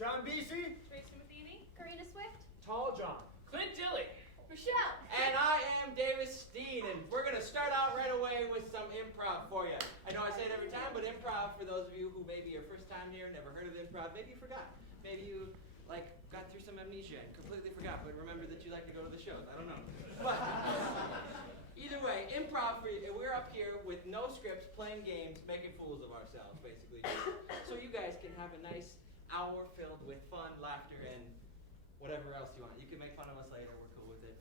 John Beasy. Tracy Matheny. Karina Swift. Tall John. Clint Dilly. Michelle. And I am Davis Steen, and we're going to start out right away with some improv for you. I know I say it every time, but improv, for those of you who maybe your first time here, never heard of improv, maybe you forgot. Maybe you, got through some amnesia and completely forgot, but remember that you like to go to the shows. I don't know. But either way, improv, we're up here with no scripts, playing games, making fools of ourselves, basically. So you guys can have a nice hour filled with fun, laughter, and whatever else you want. You can make fun of us later. We're cool with it.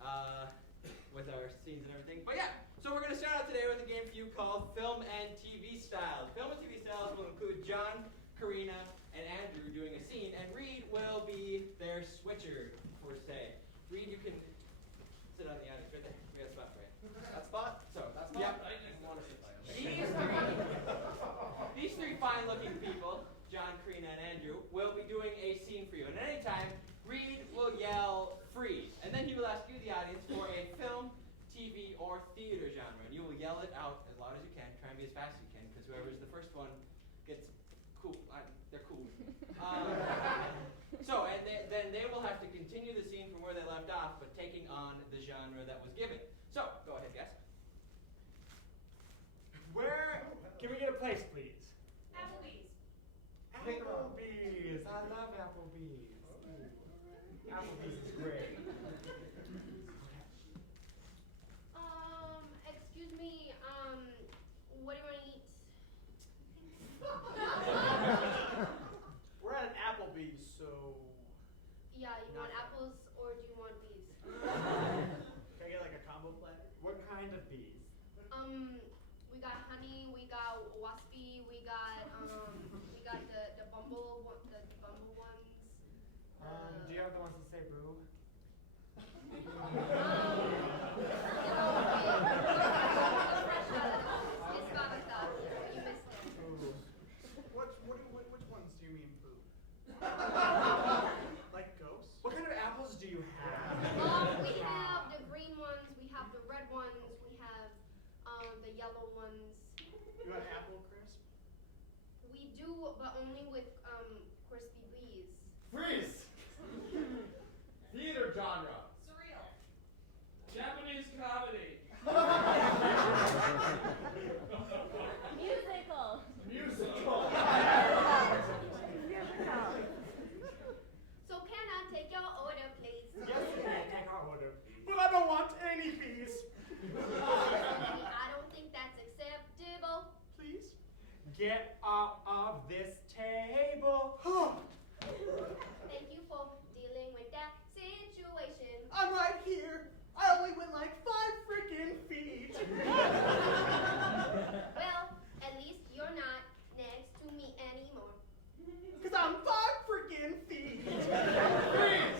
With our scenes and everything. But yeah, so we're going to start out today with a game for you called Film and TV Styles. Film and TV Styles will include John, Karina, and Andrew doing a scene, and Reed will be their switcher, per se. Reed, you can sit on the audience right there. We got a spot for you. That spot? So, That spot? yep. These three fine-looking people, John, Karina, and Andrew, will be doing a scene for you. And at any time, Reed will yell freeze, and then he will ask you, the audience, for a film, TV, or theater genre, and you will yell it out as loud as you can. Try and be as fast as you can, because whoever's the first one gets cool. They're cool. And then they will have to continue the scene from where they left off, but taking on the genre that was given. So, go ahead, guess. Where can we get a place, please? Applebee's. Applebee's. I love Applebee's. Applebee's is great. Excuse me, what do you want to eat? We're at an Applebee's, so... Yeah, you want apples or do you want bees? Can I get like a combo platter? What kind of bees? We got honey, we got waspy, we got the bumble ones. Do you have the ones that say boo? It's got like that. You missed it. Ooh. Which ones do you mean boo? Like ghosts? What kind of apples do you have? We have the green ones, we have the red ones, we have the yellow ones. You want apple crisp? We do, but only with crispy bees. Freeze! Theater genre. Surreal. Japanese comedy. Musical. Musical. So can I take your order, please? Yes, you can take our order, please. But I don't want any bees. I don't think that's acceptable. Please? Get out of this table. Thank you for dealing with that situation. I'm right here. I only went like 5 freaking feet. Well, at least you're not next to me anymore. Because I'm 5 freaking feet. Freeze!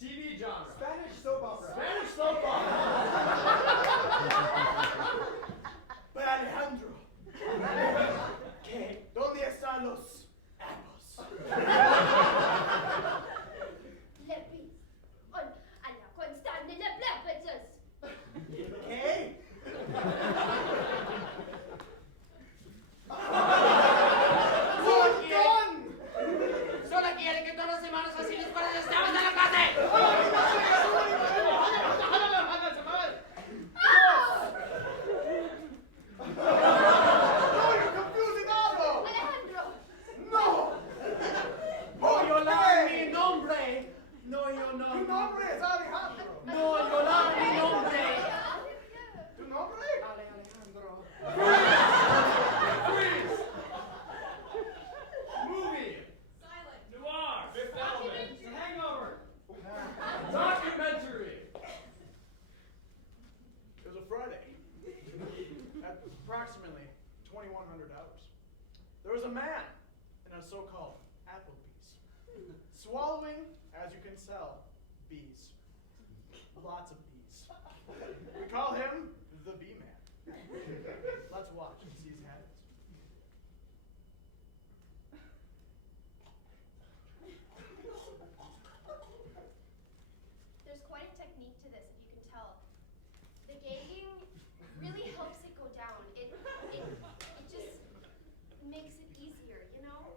TV genre. Spanish soap opera. Spanish soap opera. But Alejandro. ¿Qué? ¿Dónde están los apples? Lepis. On alla konstante leppetses. ¿Qué? Solo quiere que todos los hermanos así les pares estamos en la casa. No, you're confusing algo. Alejandro. No. No violar mi nombre. No, yo no. Tu nombre es Alejandro. No violar mi nombre. Tu nombre? Alejandro. Freeze! Movie. Silent. Noir. Fifth Element. Documentary. Hangover. Documentary. It was a Friday. At approximately 2100 hours. There was a man in a so-called Applebee's. Swallowing, as you can tell, bees. Lots of bees. We call him the Bee Man. Let's watch and see his habits. There's quite a technique to this, if you can tell. The gagging really helps it go down. It just makes it easier, you know?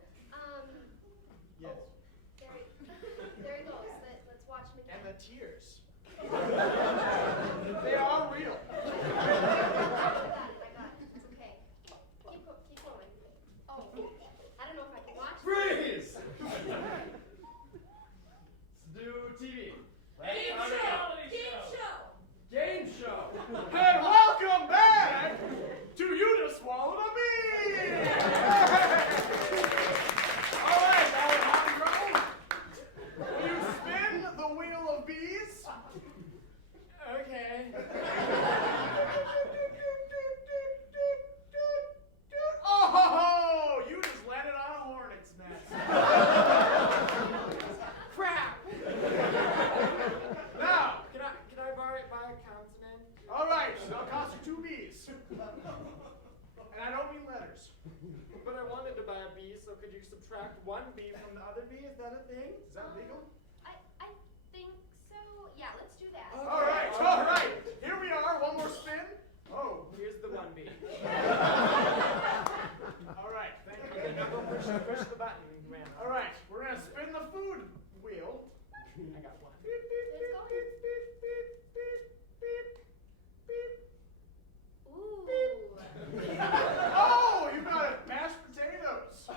you subtract one bee from the other bee? Is that a thing? Is that legal? I think so. Yeah, let's do that. Okay. All right. Here we are. One more spin. Oh. Here's the one bee. All right. Thank Okay, you. now go push the button, man. All right. We're gonna spin the food wheel. I got one. Beep, beep, Let's beep, go. beep, beep, beep, beep, beep, beep. Ooh. Oh, you got it. Mashed potatoes.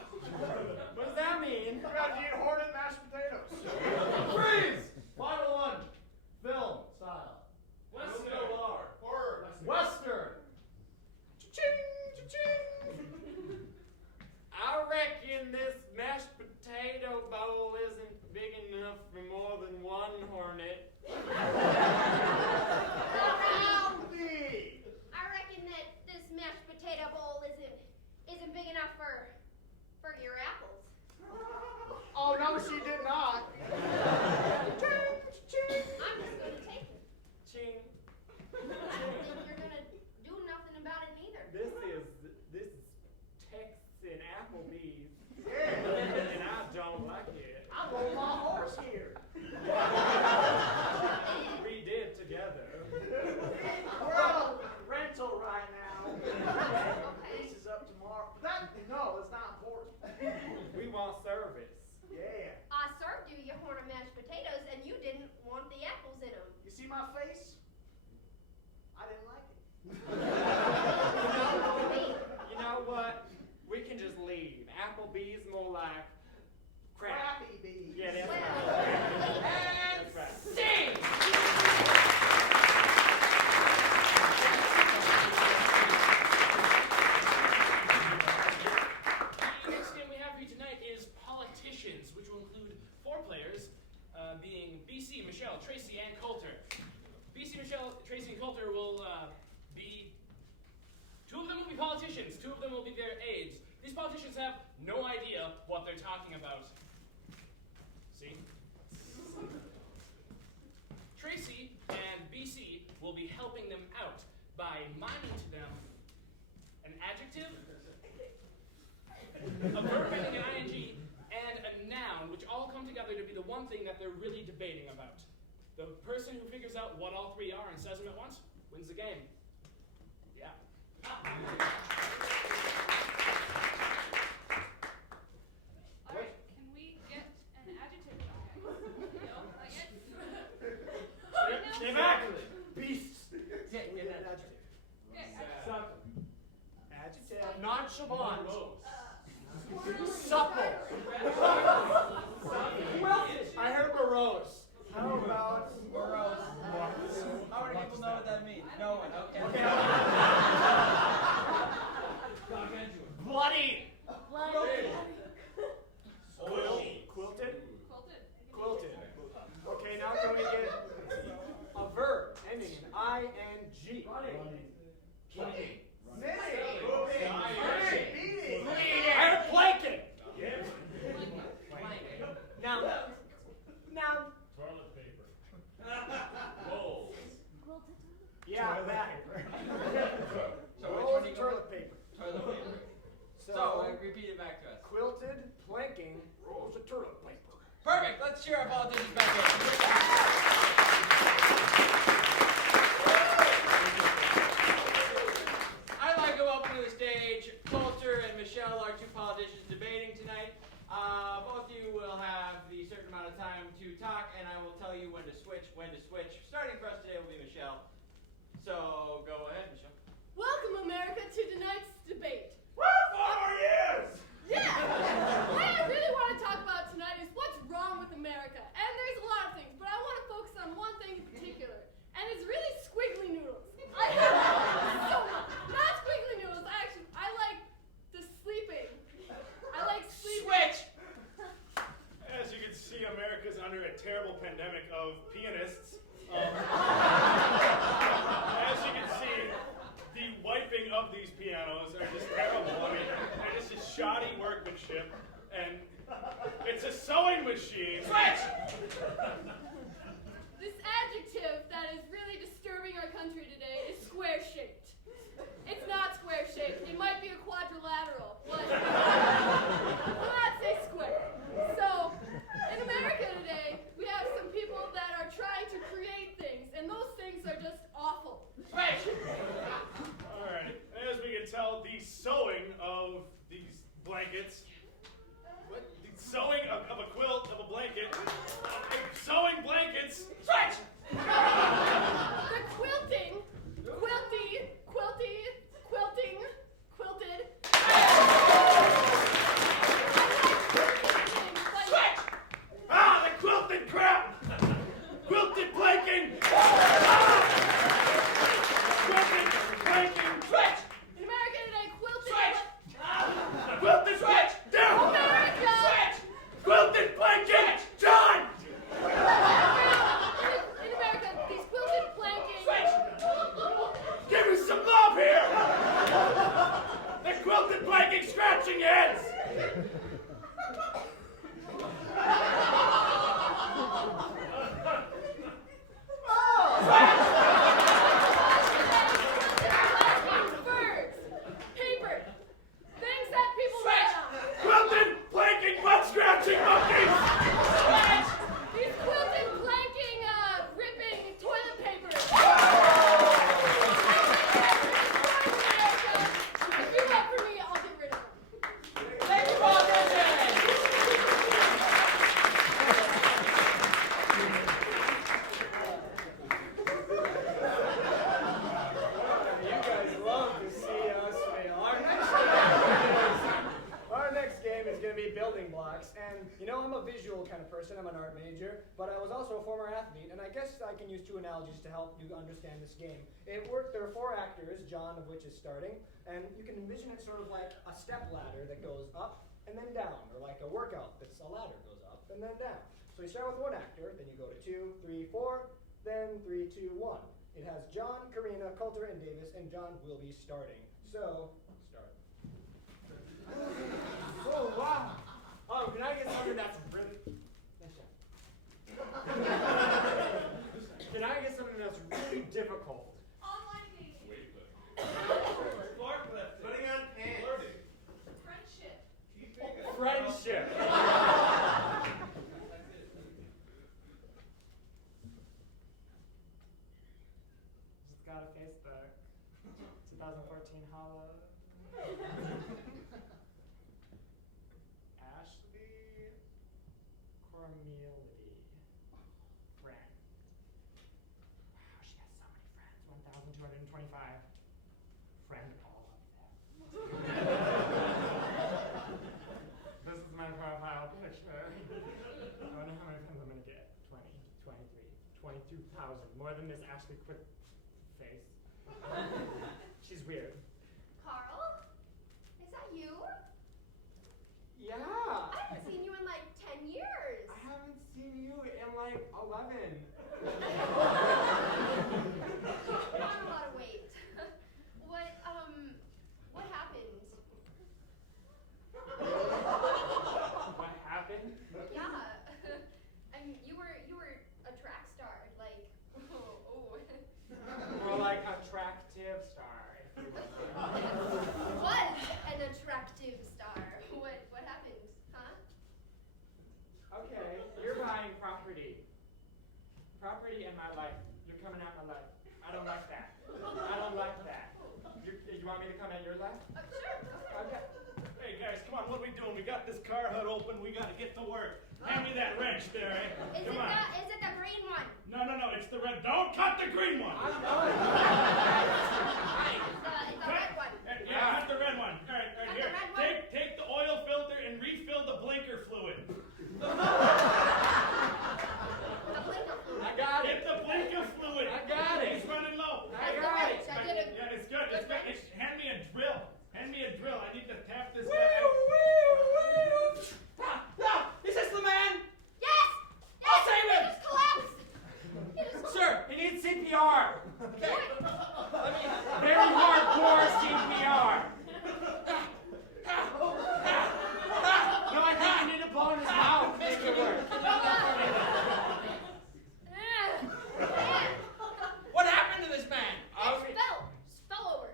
What does that mean? You got to eat Hornet mashed potatoes. Freeze! Final one. Film style. Western. Western. Cha-ching, cha-ching. I reckon this mashed potato bowl isn't big enough for more than one hornet. Howdy. I reckon that this mashed potato bowl isn't big enough for your apples. Oh, no, she did not. Cha-ching, cha-ching. I'm just gonna take it. Ching. I don't think you're gonna do nothing about it neither. This is Texan Applebee's. Yeah. And I don't like it. I'm on my horse here. We did together. We're on rental right now. Okay. Lease is up tomorrow. No, that's not important. We want service. Yeah. I served you your horn of mashed potatoes, and you didn't want the apples in them. You see my face? I didn't like it. You know what? We can just leave. Applebee's more like crap. Crappy bees. Yeah, that's Well, right. wait. That's right. Sing! The next game we have for you tonight is Politicians, which will include 4 players, being BC, Michelle, Tracy, and Coulter. BC, Michelle, Tracy, and Coulter will be... 2 of them will be politicians, 2 of them will be their aides. These politicians have no idea what they're talking about. See? Tracy and BC will be helping them out by miming to them an adjective, a verb ending in ing, and a noun, which all come together to be the one thing that they're really debating about. The person who figures out what all 3 are and says them at once wins the game. Yeah. Alright, can we get an adjective? No, not yet? Stay back! Beasts. Yeah, We yeah, get an that's- adjective. Okay, Adjective. Nonchalant. Supple. I heard morose. How about Morose. How many people know what that means? No one. Okay. Bloody! quilted? quilted. Quilted. Okay, now can we get a verb ending in ing? Knitting. Beating. I heard planking! Now. Toilet paper. Whoa. Yeah, that. So which Rolls one of you go toilet with? paper. Toilet paper. So, So, repeat it back to us. quilted, planking, rolls of toilet paper. Perfect. Let's cheer our politicians back in. I'd like to welcome to the stage Coulter and Michelle, our 2 politicians debating tonight. Both of you will have the certain amount of time to talk, and I will tell you when to switch. Starting for us today will be Michelle. So go ahead, Michelle. Welcome, America, to tonight's debate. 4 more years! Yeah! What I really want to talk about tonight is what's wrong with America. And there's a lot of things, but I want to focus on one thing in particular. And it's really squiggly noodles. I hate them so much. Not squiggly noodles, actually. I like the sleeping. I like sleeping. Switch! As you can see, America's under a terrible pandemic of pianists. As you can see, the wiping of these pianos are just terrible. I mean, they're just shoddy workmanship, and it's a sewing machine. Switch! This adjective that is really disturbing our country today is square-shaped. It's not square-shaped. It might be a quadrilateral. But I'm not building blocks. And, you know, I'm a visual kind of person. I'm an art major. But I was also a former athlete. And I guess I can use two analogies to help you understand this game. There are 4 actors, John of which is starting. And you can envision it sort of like a step ladder that goes up and then down. Or like a workout that's a ladder goes up and then down. So you start with 1 actor, then you go to 2, 3, 4, then 3, 2, 1. It has John, Karina, Coulter, and Davis, and John will be starting. So, start. Oh, wow. Oh, can I get something that's really... Can I get something that's really difficult? Online dating. Forklift. Putting on pants. Flirting. Friendship. Friendship. Just got a Facebook. 2014 Hollow. Ashley Cormeli. Friend. Wow, she has so many friends. 1,225. Friend all of them. This is my profile picture. I wonder how many friends I'm gonna get. 20, 23, 22,000. More than this Ashley Quick face. She's weird. Carl? Is that you? Yeah. I haven't seen you in like 10 years. I haven't seen you in like 11. You're on a lot of weight. What happened? What happened? Yeah. I mean, you were a track star, like, oh. More like attractive star. If you will. Was an attractive star. What happened, huh? Okay, you're buying property. Property in my life. You're coming at my life. I don't like that. I don't like that. You want me to come at your life? Sure. Okay. Hey guys, come on, what are we doing? We got this car hood open, we gotta get to work. Hand me that wrench there, eh? Is Come on. it the green one? No, it's the red. Don't cut the green one! I'm done. It's the red one. Yeah, cut the red one. All right, Cut the here. red one? Take the oil filter and refill the blinker fluid. The blinker fluid. I got Get it. the blinker fluid. I got it. It's running low. I That's the got wrench. it. I did it. Yeah, it's good. It's good. Hand me a drill. Hand me a drill. I need to tap this guy. Is this the man? Yes! I'll save He him! just collapsed! Sir, He needs CPR. okay. Let me... Very hardcore CPR. No, I think you need to blow in his mouth. Make it work. What happened to this man? Fell over.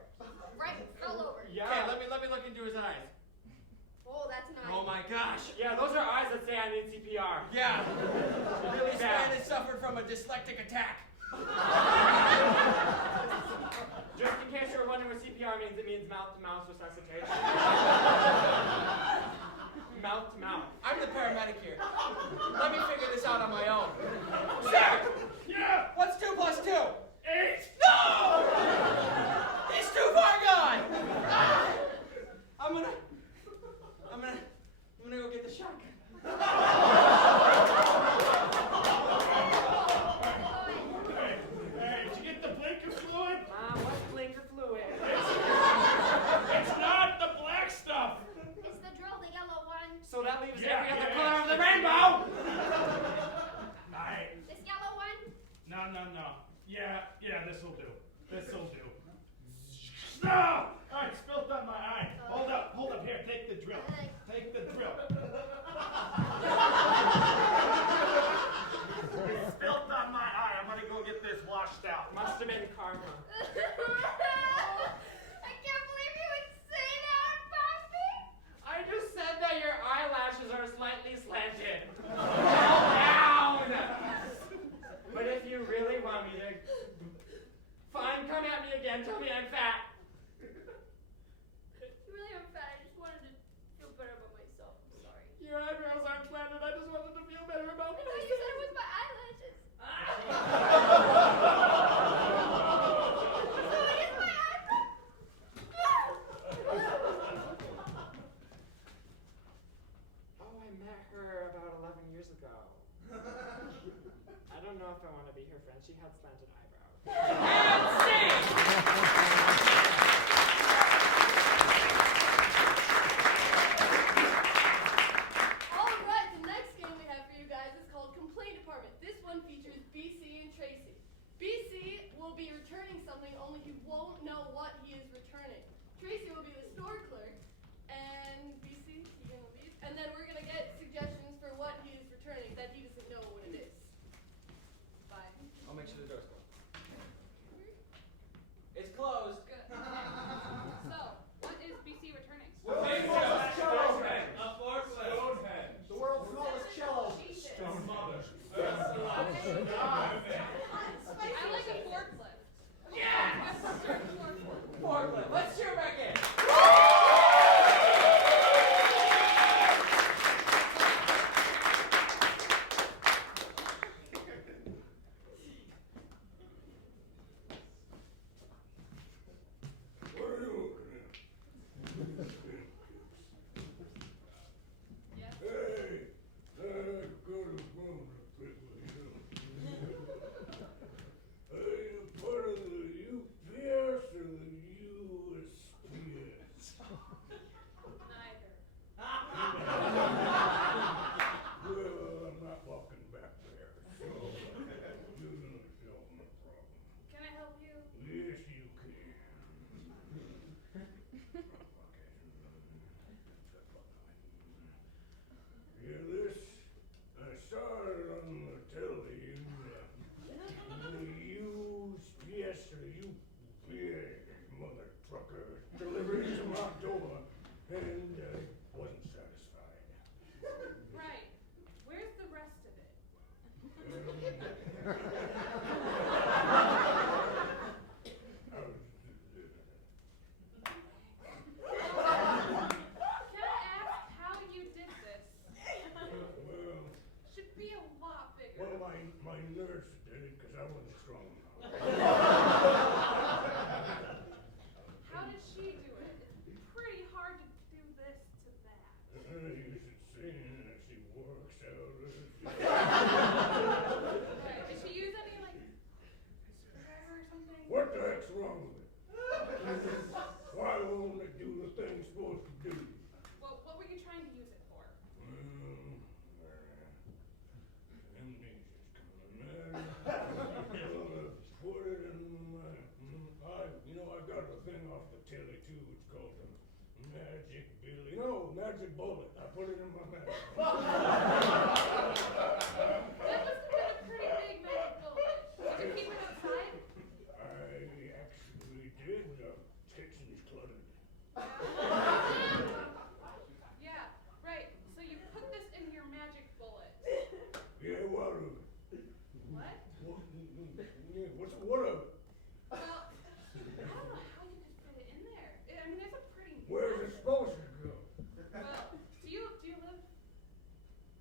Right, fell over. Yeah. Okay, let me look into his eyes. Oh, that's nice. Oh my gosh. Yeah, those are eyes that say I need CPR. Yeah. Really This bad. man has suffered from a dyslectic attack. Just in case you're wondering what CPR means, it means mouth-to-mouth resuscitation. Mouth to mouth. I'm the paramedic here. Let me figure this out on my own. Sir! Yeah. What's 2 plus 2? 8. No! He's too far gone! I'm gonna go get the shotgun. Hey, did you get the blinker fluid? Mom, what's blinker fluid? It's not the black stuff. Is the drill the yellow one? So that leaves Yeah, every other yeah. color of the rainbow! Nice. This yellow one? No. Yeah, this'll do. No! All right, spilt on my eye. Hold up. Here, take the drill. Take the drill. It's spilt on my eye. I'm gonna go get this washed out. Must have been karma. I can't believe you would say that about me. I just said that your eyelashes are slightly slanted. Calm down! But if you really want me to... Fine, come at me again. Tell me I'm fat. met her about 11 years ago. I don't know if I want to be her friend. She had slanted eyebrows. And scene! All right, the next game we have for you guys is called Complaint Department. This one features BC and Tracy. BC will be returning something, only he won't know what he is returning. Tracy will be the store clerk, and BC, you're gonna leave, and then we're gonna get suggestions for what he is returning that he doesn't know what it is. Bye. I'll make sure the door's closed. It's closed. Good. So, what is BC returning? The world's smallest cello. A forklift. Stonehenge. The world's smallest cello. Stone mother. I like a forklift. Yes! Forklift. Let's cheer back in. What are you looking at? Yes. Hey, I got a phone to pick with you. Are you part of the UPS or the USPS? Neither. Well, I'm not walking back there, so you're gonna solve my problem. Can I help you? Yes, you can. Hear this? I saw it on the telly. The UPS or the UPS mother trucker delivered it to my door, and I wasn't satisfied. Right. Where's the rest of it? Can I ask how you did this? Well, Should be a lot bigger. well, my nurse did it because I wasn't strong enough. How does she do it? It's pretty hard to do this to that. You should see her. She works out. Right. Did she use any, like, screwdriver or something? What the heck's wrong with it? Why won't it do the thing it's supposed to do? Well, what were you trying to use it for? Amnesia's coming. Put it in my. I got the thing off the telly too. It's called the Magic Billy. No, Magic Bullet. I put it in my mouth. That must have been a pretty big magic bullet. Did you keep it outside? I actually did. The kitchen's cluttered. Yeah, right. So you put this in your magic bullet. Yeah, what of it? What? Yeah, what's what of it? Well, I don't know how you could fit it in there. I mean, there's a pretty. Where's it supposed to go? Well, do you live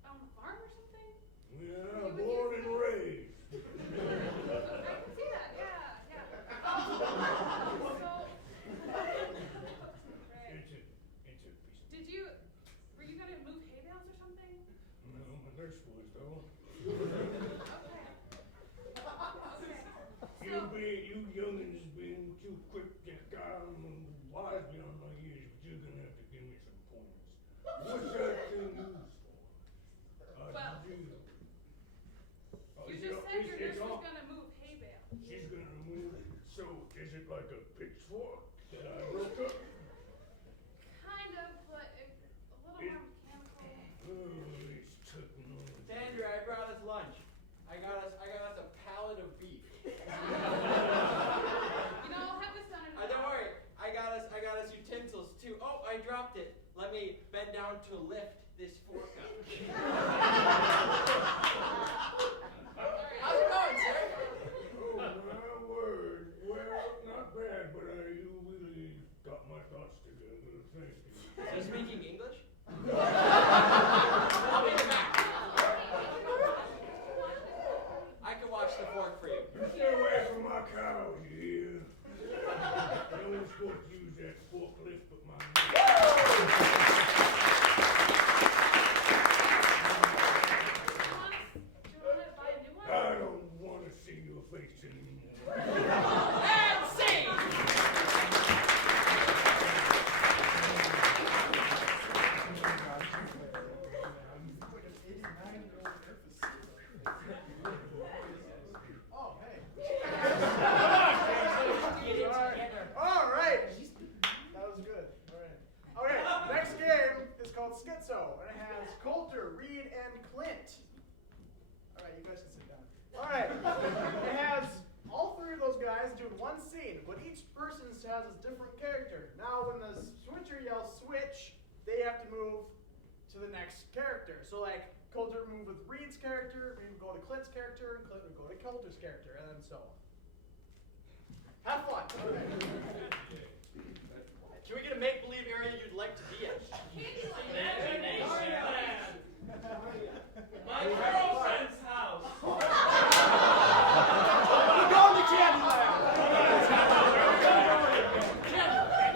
on a farm or something? Yeah, born and raised. I can see that. Yeah, yeah. So, right. It's a piece of. Did you? Were you gonna move hay bales or something? No, my nurse was though. Okay. Okay. You youngins being too quick to come and wise beyond my years, but you're gonna have to give me some pointers. What's that thing used for? Well, do. You just said your nurse was gonna move hay bales. She's gonna move it. So, is it like a pitchfork that I broke up? Kind of, but a little more mechanical. Oh, it's technology. Sandra, I brought us lunch. I got us a pallet of beef. You know, I'll have this done in an Don't hour. worry. I got us utensils too. Oh, I dropped it. Let me bend down to lift this fork up. How's it going, sir? Oh, my word. Well, not bad, but you really got my thoughts together. Thank you. Are you speaking English? I'll be back. I can watch the fork for you. You stay away from my cows, you hear? No one's supposed to use that forklift but my name. Reed, and Clint. All right, you guys can sit down. All right. It has all three of those guys doing one scene, but each person has a different character. Now, when the switcher yells switch, they have to move to the next character. So, like, Coulter would move with Reed's character, Reed would go to Clint's character, and Clint would go to Coulter's character, and then so on. Have fun. Okay. Can we get a make-believe area you'd like to be in? Imagination! My girlfriend's house! We're going to Candyland!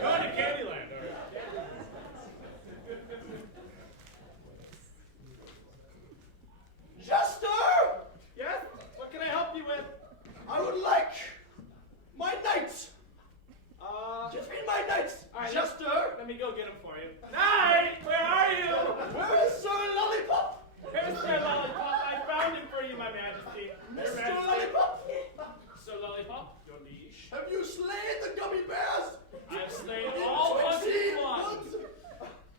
Going to Candyland, all right. Jester! Yes? What can I help you with? I would like my knights. Give me my knights, All right, Jester. Let me go get him for you. Knight, where are you? Where is Sir Lollipop? Here's Sir Lollipop. I found him for you, my majesty. Your Mr. majesty. Lollipop, So, Lollipop, your leash. have you slain the gummy bears? I've slain all 21. 21.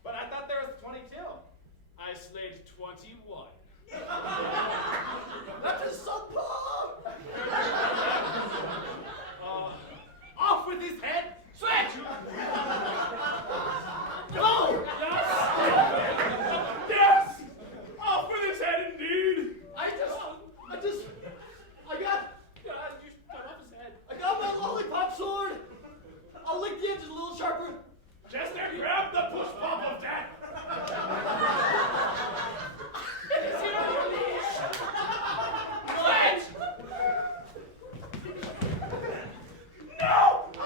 But I thought there was 22. I slayed 21. That is so poor. Off with his head. Switch! No! Yes! Off with his head, indeed. I got my lollipop sword. I'll lick the edges a little sharper. Jester, grab the push pop of death. Is he on your leash? Switch! No! I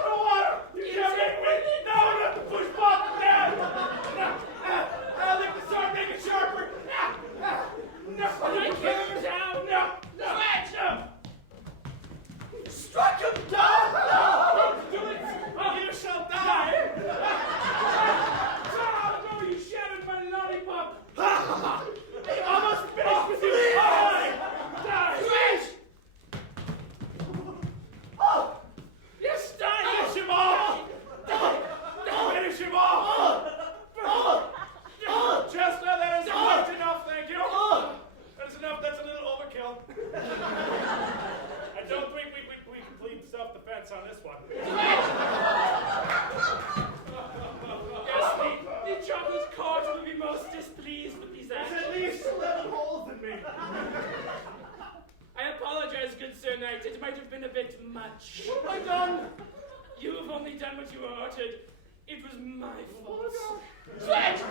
don't want him! You can't make me! No, not the push pop of death! No! I'll lick the sword, make it sharper! No! Strike him down! No! No! Switch! No! Strike him down. Don't do it! Oh, you shall die! Oh, no, you shattered my lollipop! He almost finished with you! Die! Die! Switch! Oh, Yes, die! Finish him off! Finish him off! Chester, that is quite enough, thank you. That is enough, that's a little overkill. I don't think we complete self-defense on this one. Yes, the chocolate court will be most displeased with these There's actions. at least 11 holes in me. I apologize, good Sir Knight. It might have been a bit much. what have I done? You have only done what you were ordered. It was my fault. Switch!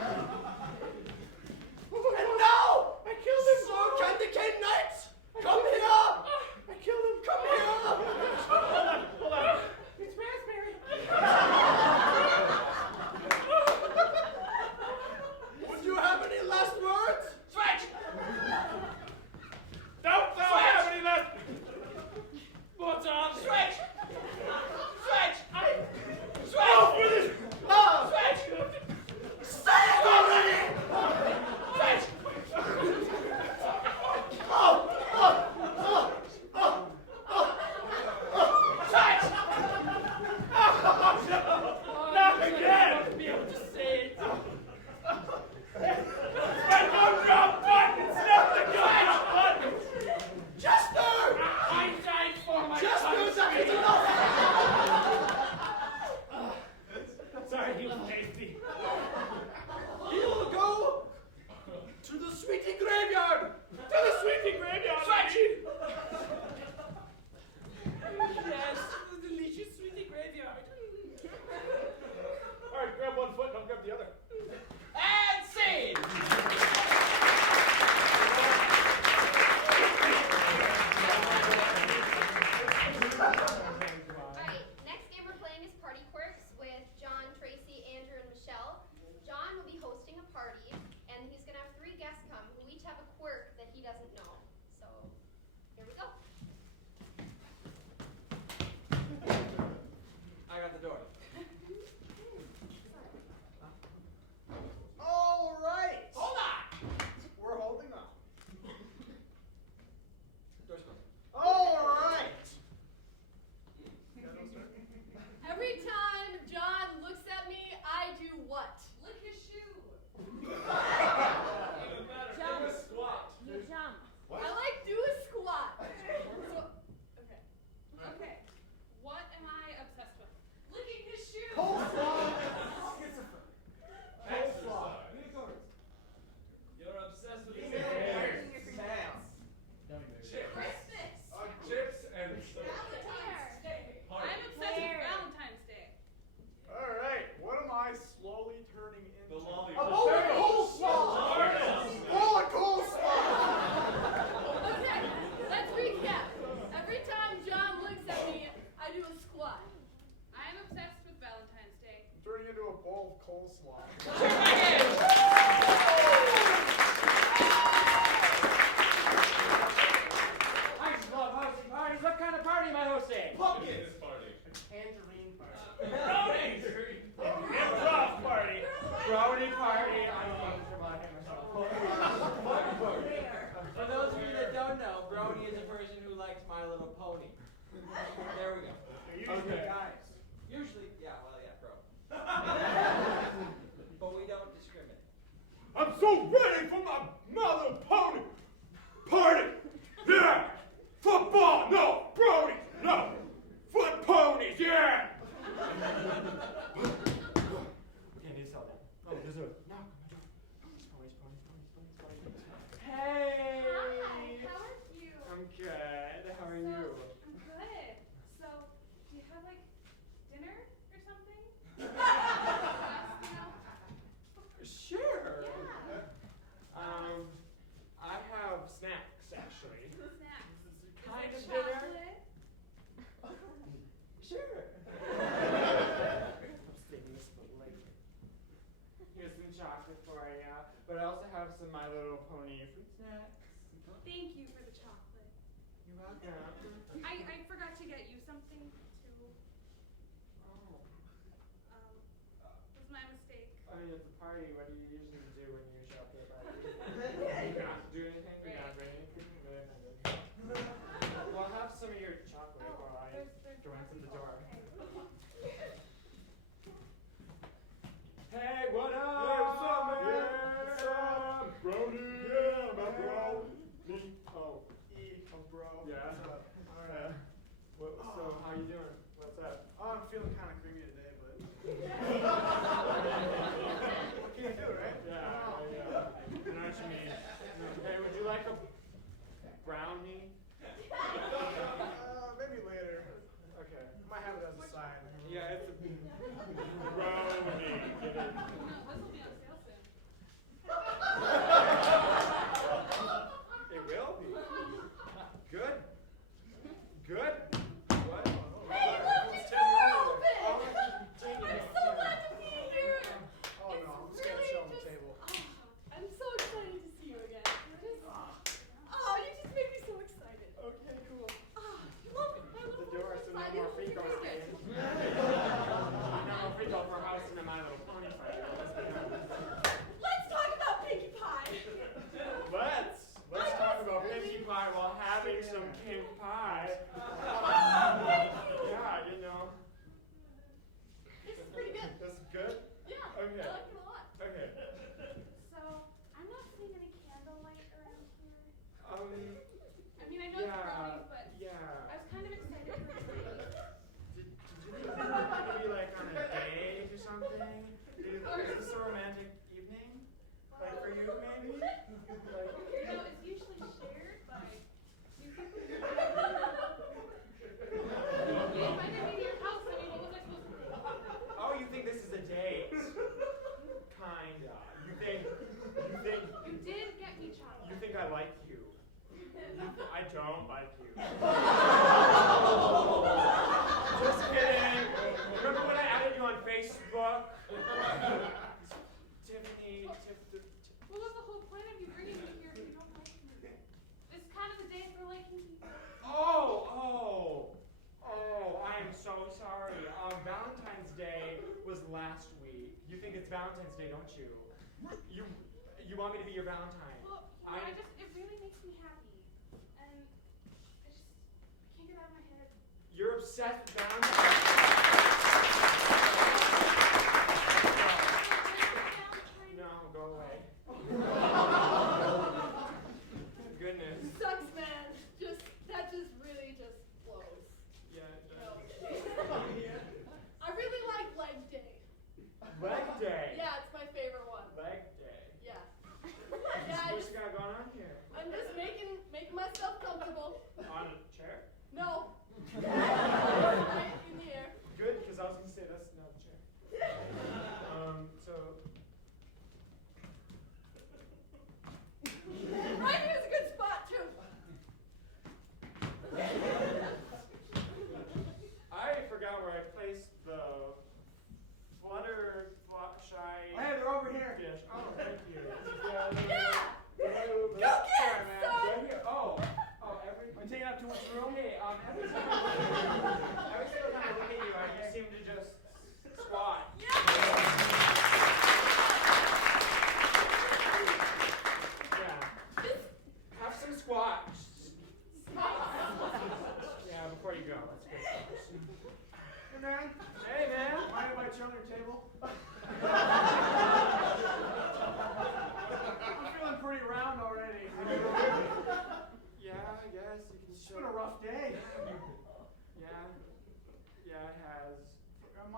And now, I killed him. Sir Candy Cane Knights, come here. I killed him. Come here. Hold on. It's raspberry. Would you have any last words? Switch! Don't have any left. What's on? Switch! Switch! Off with it. Switch! Say it already! Switch! Switch! Not again. To be able to say it. My one drop button. It's not the gun button. Jester! I died for my Jester, country. that is enough! Sorry, he was tasty. You'll go to the sweetie graveyard! To the sweetie graveyard. Switch! indeed. Yes, the delicious sweetie graveyard. All right, grab one foot and I'll grab the other. And scene! Alright, next game we're playing is Party Quirks with John, Tracy, Andrew, and Michelle. John will be hosting a party, and he's going to have 3 guests come who each have a quirk that he doesn't know. There we go. They're usually Okay. guys. Usually, yeah, bro. But we don't discriminate. I'm so ready for my mother pony party. Yeah. Football, no. Brody, no. Foot ponies, yeah. Okay, need to settle down. Oh, there's a knock on my door. Ponies. Hi, Hey! how are you? I'm good. How are So, you? I'm good. So, do you have like dinner or something? You know? Sure. Yeah. I have snacks actually. Snacks. Kind Is of it dinner. chocolate? Sure. I'm saving this for later. Here's some chocolate for you, but I also have some My Little Pony fruit snacks. Thank you for the chocolate. You're welcome. I forgot to get you something too. Oh. Was my mistake. I mean, it's a party. What do you usually do when you show up to a party? You not do anything? You not do anything? Really offended. Well, I'll have some of your chocolate while I there's go answer the more door. people. Hey, what up? Hey, what's up, man? Yeah. What's up? Brody. Yeah, my bro. Me? Oh. Bro. Yeah. What's up? All right. So, how you doing? What's up? Oh, I'm feeling kind of creamy today, but what can you do, right? Yeah. I know what you mean. Hey, would you like a brownie? Maybe later. Okay. Might have it as a side. Yeah, it's a brownie. No, this will be on sale soon. It will be. Good. Good. What? Hey, look, your door open! Oh, dang it. I'm so glad to be here. Oh no, I'm just gonna chill on the table. I'm so excited to see you again. Oh, you just made me so excited. Okay, cool. Look, my The little door, pony so no fight. more You free don't goes think in. it. No more free go for a house in a My Little Pony fight. Let's talk about Pinkie Pie. Let's talk about Pinkie Pie while having some pink pie. Yeah, you know. This is pretty good. This is good? Yeah, Okay. I like it a lot. Okay. So, I'm not seeing any candlelight around here. Um, I mean, I know it's brownies, but yeah. I was kind of excited for a treat. Did you think maybe like on a date or something? Is this a romantic evening? Like for you, maybe? Like, You know, it's usually shared by two people. You invited me to your house. I mean, what was I supposed to do? oh, you think this is a date? Kinda. You think You did get me chocolate. you think I like you? I don't like you. Just kidding. Remember when I added you on Facebook? Tiffany. What was the whole point of you bringing me here if you don't like me? It's kind of the day for liking people. Oh, I am so sorry. Valentine's Day was last week. You think it's Valentine's Day, don't you? You want me to be your Valentine? Well, you know, it really makes me happy. And I can't get it out of my head. You're obsessed with Valentine's. No, go away. Goodness. Sucks, man. That just really just blows. Yeah, it You know. does. I really like leg day. Leg day. Yeah, it's my favorite one. Leg day. Yeah. Yeah, What's got going on here? I'm just making myself comfortable. On a chair? No. Right in the air. Good, because I was gonna say that's not a chair. So. Right here's a good spot too. I forgot where I placed the Fluttershy Hey, they're over here. fish. Oh, thank you. Yeah. Go get Sorry, it, man. son. Right here. Oh, every. I'm taking up too much room. Hey, every time.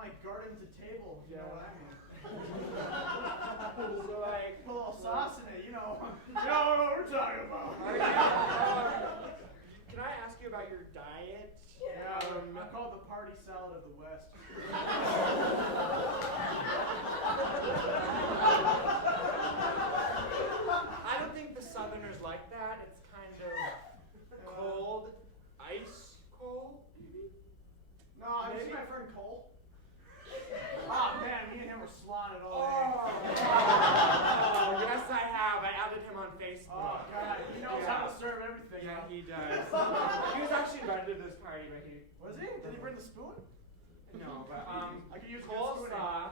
my garden to table, if you know what I mean. So like, Put a little sauce in it, you know. You know what we're talking about. Can I ask you about your diet? Yeah, I'm called the party salad of the West. I don't think the Southerners like that. It's kind of cold, ice cold. No, have you seen my friend Cole? Oh man, me and him were slawing it all day. Oh, yes I have. I added him on Facebook. Oh god, he knows how to serve everything. Yeah, huh? he does. He was actually invited to this party right here. Was he? Did he bring the spoon? No, but I could use good coleslaw.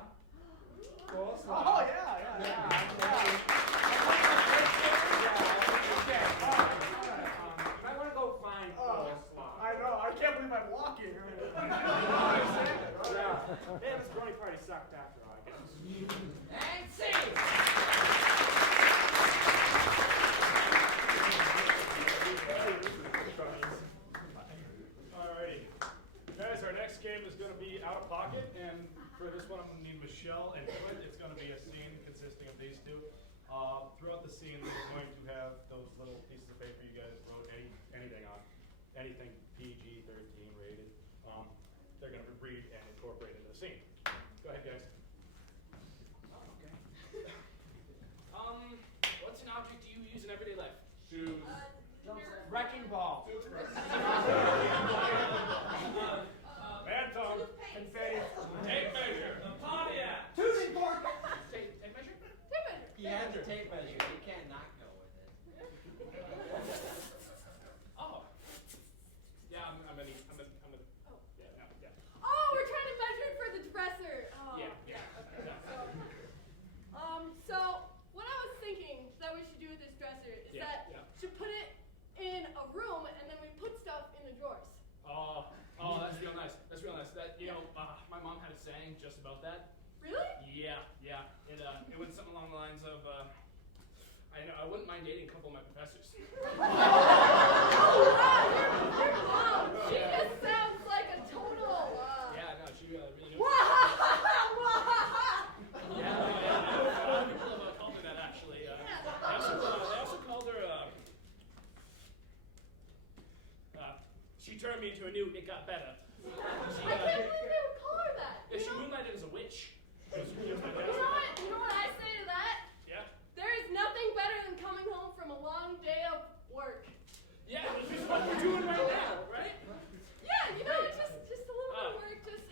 Coleslaw. Oh yeah. Yeah. Okay. You might want to go find coleslaw. I know. I can't believe I'm walking. Yeah. Man, this brony party sucked after all, I guess. And scene! Alrighty. Guys, our next game is going to be out of pocket, and for this one I'm going to need Michelle and Clint. It's going to be a scene consisting of these two. Throughout the scene, we're going to have those little pieces of paper you guys wrote anything on. Anything PG-13 rated. They're going to read and incorporate into the scene. Go ahead, guys. What's an object you use in everyday life? Shoes. Wrecking ball. Phantom. Confetti. Tape measure. Pontiac. Tuning fork. Tape measure? Tape measure. He has a tape measure. You can't not go with it. Oh. Yeah, I'm a. Oh. Yeah. Oh, we're trying to measure it for the dresser. Oh. Yeah. So what I was thinking that we should do with this dresser is that should put it in a room and then we put stuff in the drawers. Oh, that's real nice. That's real nice. That my mom had a saying just about that. Really? Yeah. It went something along the lines of, I wouldn't mind dating a couple of my professors. Oh wow, your mom. She just sounds like a total. Yeah, no, she really knows. Yeah, a lot of people have called her that actually. They also called her. She turned me into a new. It got better. I can't believe they would call her that. Yeah, she moonlighted as a witch. You know what I say to that? Yeah. There is nothing better than coming home from a long day of work. Yeah, which is what we're doing right now, right? Yeah, you know, it's just a little bit of work. Just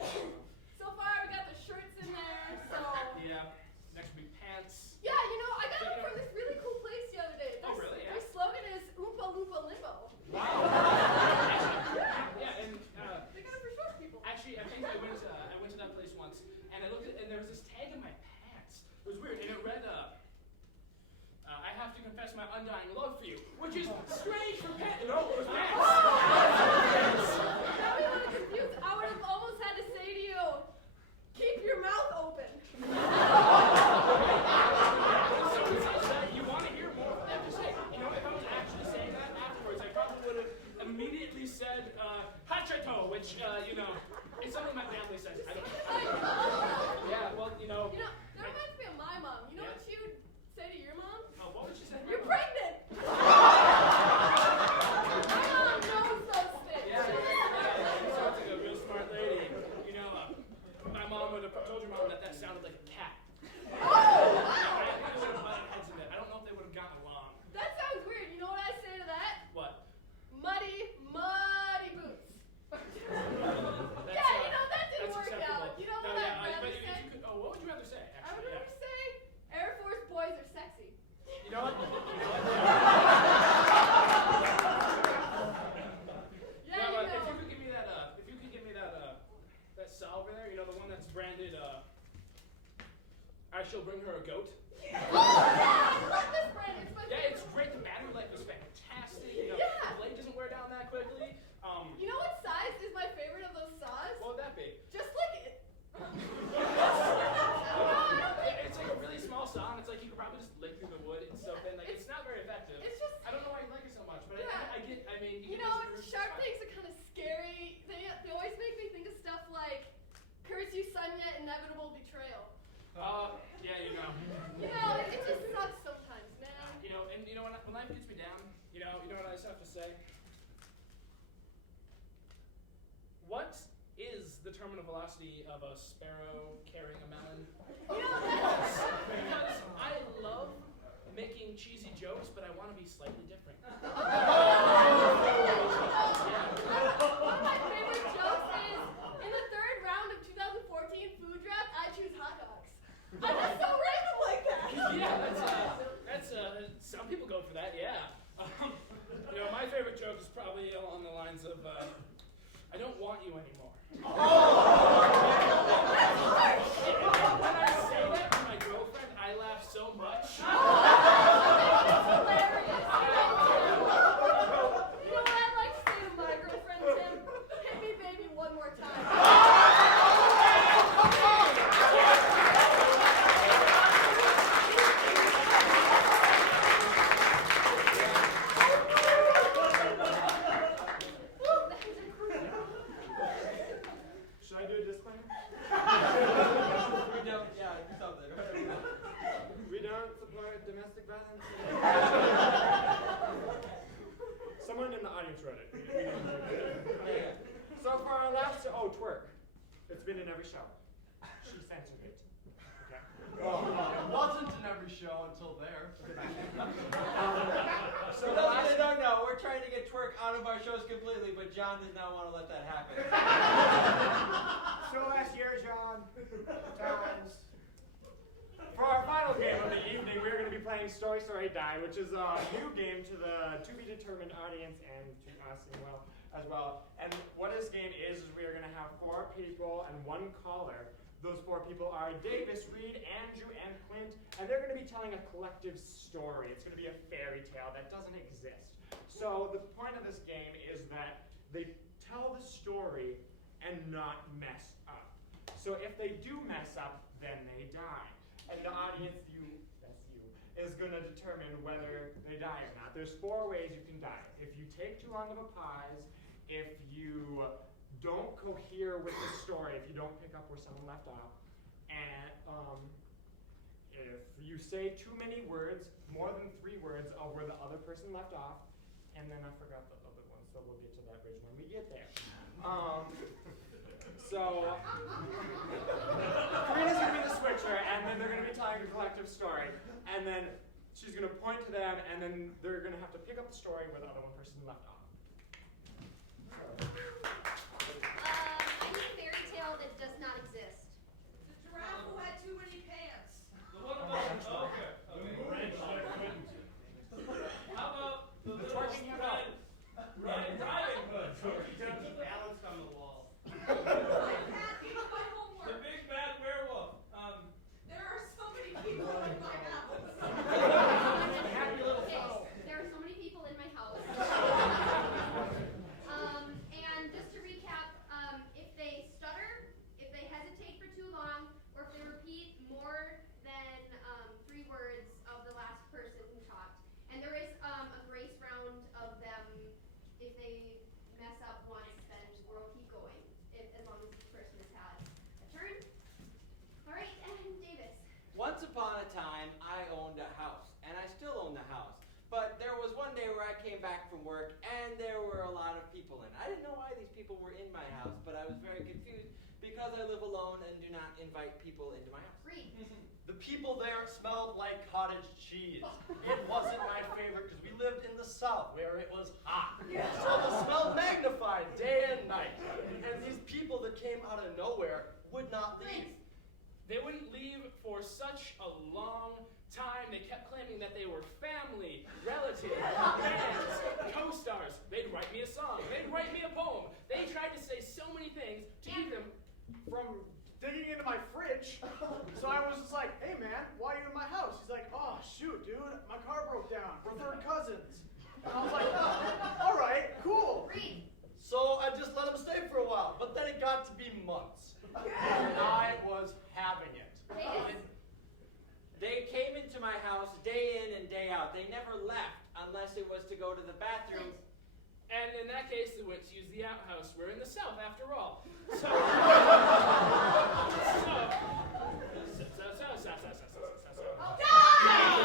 so far, we got the shirts in there. So. Yeah. Next will be pants. Yeah, you know, I got them from this really cool place the other day. Oh, really? Yeah. Their slogan is Oompa Loompa Limbo. Wow. Yeah, and They got it for short people. actually, I think I went to that place once, and I looked at, and there was this tag in my pants. It was weird, and it read, I have to confess my undying love for you, which is strange for pants. No, it was pants. Now we want to confuse. I would have almost had to say to you, keep your mouth open. You want to hear more? I have to say, if I was actually saying that afterwards, I probably would have immediately said, hachato, which, it's something my family says. I don't know. Yeah, well, That reminds me of my mom. You know what she would say to your mom? what would she say? You're pregnant. My mom knows those things. Yeah, she sounds like a real smart lady. My mom would have told your mom that sounded like a cat. Oh! I think they would have butted heads in it. I don't know if they would have gotten along. That sounds weird. You know what I say to that? What? Muddy boots. That's, that didn't work acceptable. out. You know No, what yeah, I'd rather if say? you could, what would you rather say? I would Actually, rather say Air Force boys are sexy. You know what? Yeah, No, you know. if you could give me that salve there, the one that's branded, I shall bring her a goat. Oh, yeah, I love this brand. It's my Yeah, it's favorite. great. The battery life is fantastic. Yeah. The blade doesn't wear down that quickly. You know what size is my favorite of those saws? What would that be? Just like it. It's like a really small saw, and it's like you could probably just lick through the wood. It's so thin. Like it's not very effective. It's just. I don't know why you like it so much, but Yeah. I get. I mean, You get know, those sharp fine. things are kind of scary. They always make me think of stuff like, curse you, Sun life gets me down, you know what I just have to say? What is the terminal velocity of a sparrow carrying a melon? Because I love making cheesy jokes, but I want to be slightly different. One of my favorite jokes is, in the third round of 2014 food draft, I choose hot dogs. I'm just so random like that. Yeah, that's some people go for that, yeah. My favorite joke is probably along the lines of, I don't want you anymore. When I say that to my girlfriend, I laugh so much. That's hilarious. You know what I'd like to say to my girlfriend, Tim? Hit me, baby, one more time. Should I do a disclaimer? We don't, yeah, do something. We don't support domestic violence. Someone in the audience wrote it. We don't know. So for our last, twerk. It's been in every show. She censored it. Okay. It wasn't in every show until there. So for those that don't know, we're trying to get twerk out of our shows completely, but John does not want to let that happen. So last year, John, times. For our final game of the evening, we're going to be playing Story Story Die, which is a new game to the To Be Determined audience and to us as well. And what this game is we are going to have 4 people and 1 caller. Those 4 people are Davis, Reed, Andrew, and Clint, and they're going to be telling a collective story. It's going to be a fairy tale that doesn't exist. So the point of this game is that they tell the story and not mess up. So if they do mess up, then they die. And the audience, that's you, is going to determine whether they die or not. There's 4 ways you can die. If you take too long of a pause, if you don't cohere with the story, if you don't pick up where someone left off, and if you say too many words, more than 3 words of where the other person left off, and then I forgot the other one, so we'll get to that bridge when we get there. So Karina's going to be the switcher, and then they're going to be telling a collective story, and then she's going to point to them, and then they're going to have to pick up the story where the other one person left off. I need a fairy tale that does not exist. The giraffe who had too many pants. How about the Twerking it out. Riding Hood? Balanced on the wall. I can't do my homework. The big bad werewolf. There are so many people in my house. Happy little Okay, fellow. there are so many people in my house. And just to recap, if they stutter, if they hesitate for too long, or if they repeat more than 3 words of the last person who talked, and there is a grace round of them. If they mess up once, then we'll keep going, as long as each person has had a turn. All right, and Davis. Once upon a time, I owned a house, and I still own the house. But there was one day where I came back from work, and there were a lot of people in. I didn't know why these people were in my house, but I was very confused because I live alone and do not invite people into my house. Reed. The people there smelled like cottage cheese. It wasn't my favorite because we lived in the South where it was hot. So the smell magnified day and night. And these people that came out of nowhere would not leave. They wouldn't leave for such a long time. They kept claiming that they were family, relatives, fans, co-stars. They'd write me a song. They'd write me a poem. They tried to say so many things to keep them From digging into my fridge. So I was just like, hey man, why are you in my house? He's like, oh shoot, dude, my car broke down. We're third cousins. And I was like, all right, cool. Reed. So I just let him stay for a while, but then it got to be months. And I was having it. Davis. They came into my house day in and day out. They never left unless it was to go to the bathroom. And in that case, they went to use the outhouse. We're in the South, after all. So, Die!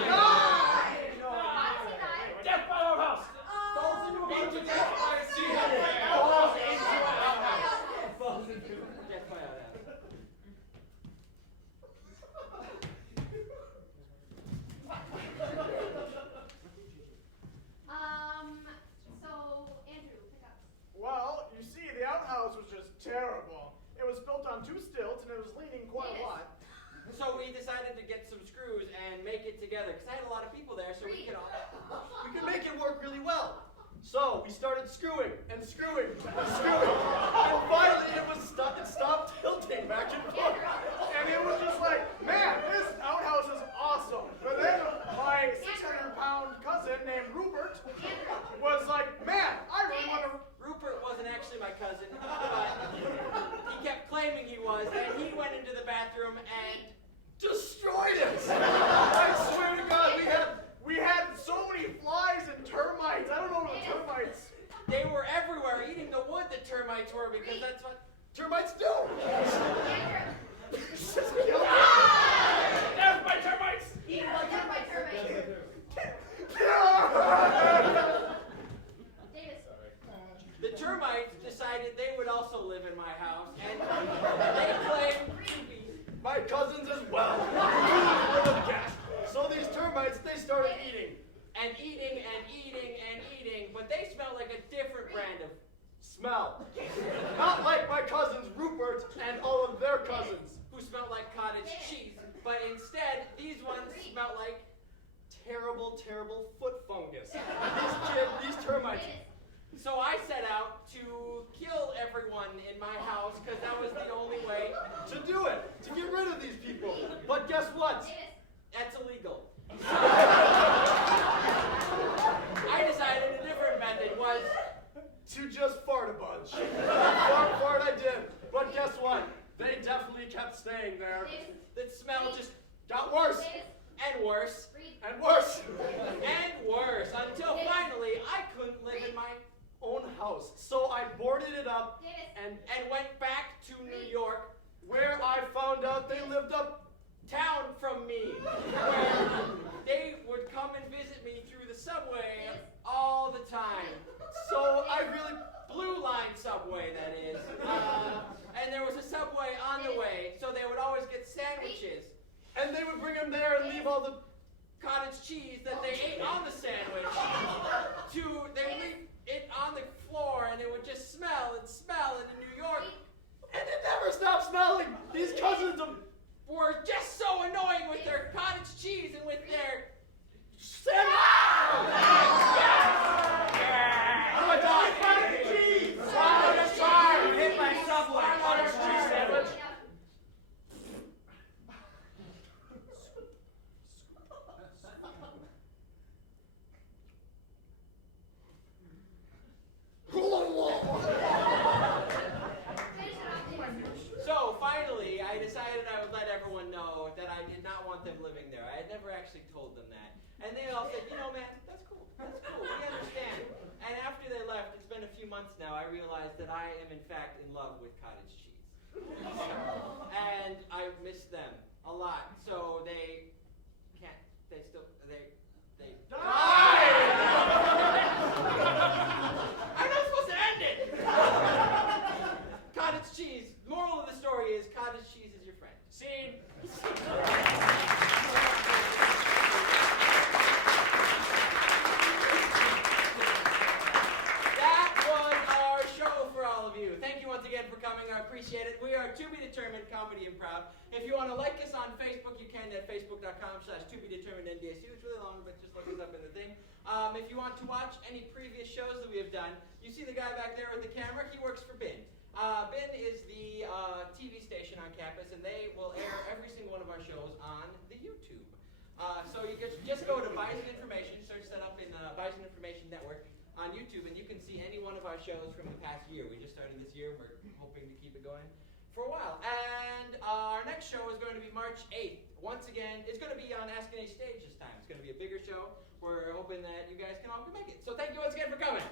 Honestly, die. together because I had a lot of people there, so we could all. We could make it work really well. So we started screwing and screwing and screwing. And finally it stopped tilting back and forth. And it was just like, man, this outhouse is awesome. But then my 600-pound cousin named Rupert was like, man, I really want to. Rupert wasn't actually my cousin, but he kept claiming he was, and he went into the bathroom and destroyed it. I swear to God, we had so many flies and termites. I don't know what termites. They were everywhere, eating the wood that termites were, because that's what termites do. Death by termites! Eaten by termites. The termites decided they would also live in my house, and they claimed to be my cousins as well. So these termites, they started eating. And eating and eating and eating, but they smell like a different brand of Smell. Not like my cousins Rupert and all of their cousins. who smelled like cottage cheese, but instead, these ones smell like Terrible, terrible foot fungus. These termites. So I set out to kill everyone in my house because that was the only way. To do it. To get rid of these people. But guess what? That's illegal. I decided a different method was to just fart a bunch. Fart I did. But guess what? They definitely kept staying there. the smell just Got worse. and worse And worse. and worse until finally I couldn't live in my Own house. So I boarded it up and went back to New York, where I found out they lived town from me, where they would come and visit me through the subway all the time. So I really Blue line subway, that is. And there was a subway on the way, so they would always get sandwiches. and they would bring them there and leave all the Cottage cheese that they ate on the sandwich. They would leave it on the floor, and it would just smell and smell. And in New York, and it never stopped smelling. These cousins of were just so annoying with their cottage cheese and with their sandwich. cottage cheese. Hit my subway. Cottage cheese sandwich. So finally, I decided I would let everyone know that I did not want them living there. I had never actually told them that. And they all said, you know, man, that's cool. That's cool. We understand. And after they left, it's been a few months now, I realized that I am in fact in love with cottage cheese. And I miss them a lot. So they can't, they die! I'm not supposed to end it! Cottage cheese. Moral of the story is cottage cheese is your friend. Scene. That was our show for all of you. Thank you once again for coming. I appreciate it. We are To Be Determined Comedy Improv. If you want to like us on Facebook, you can at facebook.com/tobedetermined NDSU. It's really long, but just look us up in the thing. If you want to watch any previous shows that we have done, you see the guy back there with the camera. He works for BIN. BIN is the TV station on campus, and they will air every single one of our shows on the YouTube. So you just go to Bison Information, search that up in Bison Information Network on YouTube, and you can see any one of our shows from the past year. We just started this year. We're hoping to keep it going for a while. And our next show is going to be March 8th. Once again, it's going to be on Ask Any Stage this time. It's going to be a bigger show. We're hoping that you guys can all make it. So thank you once again for coming.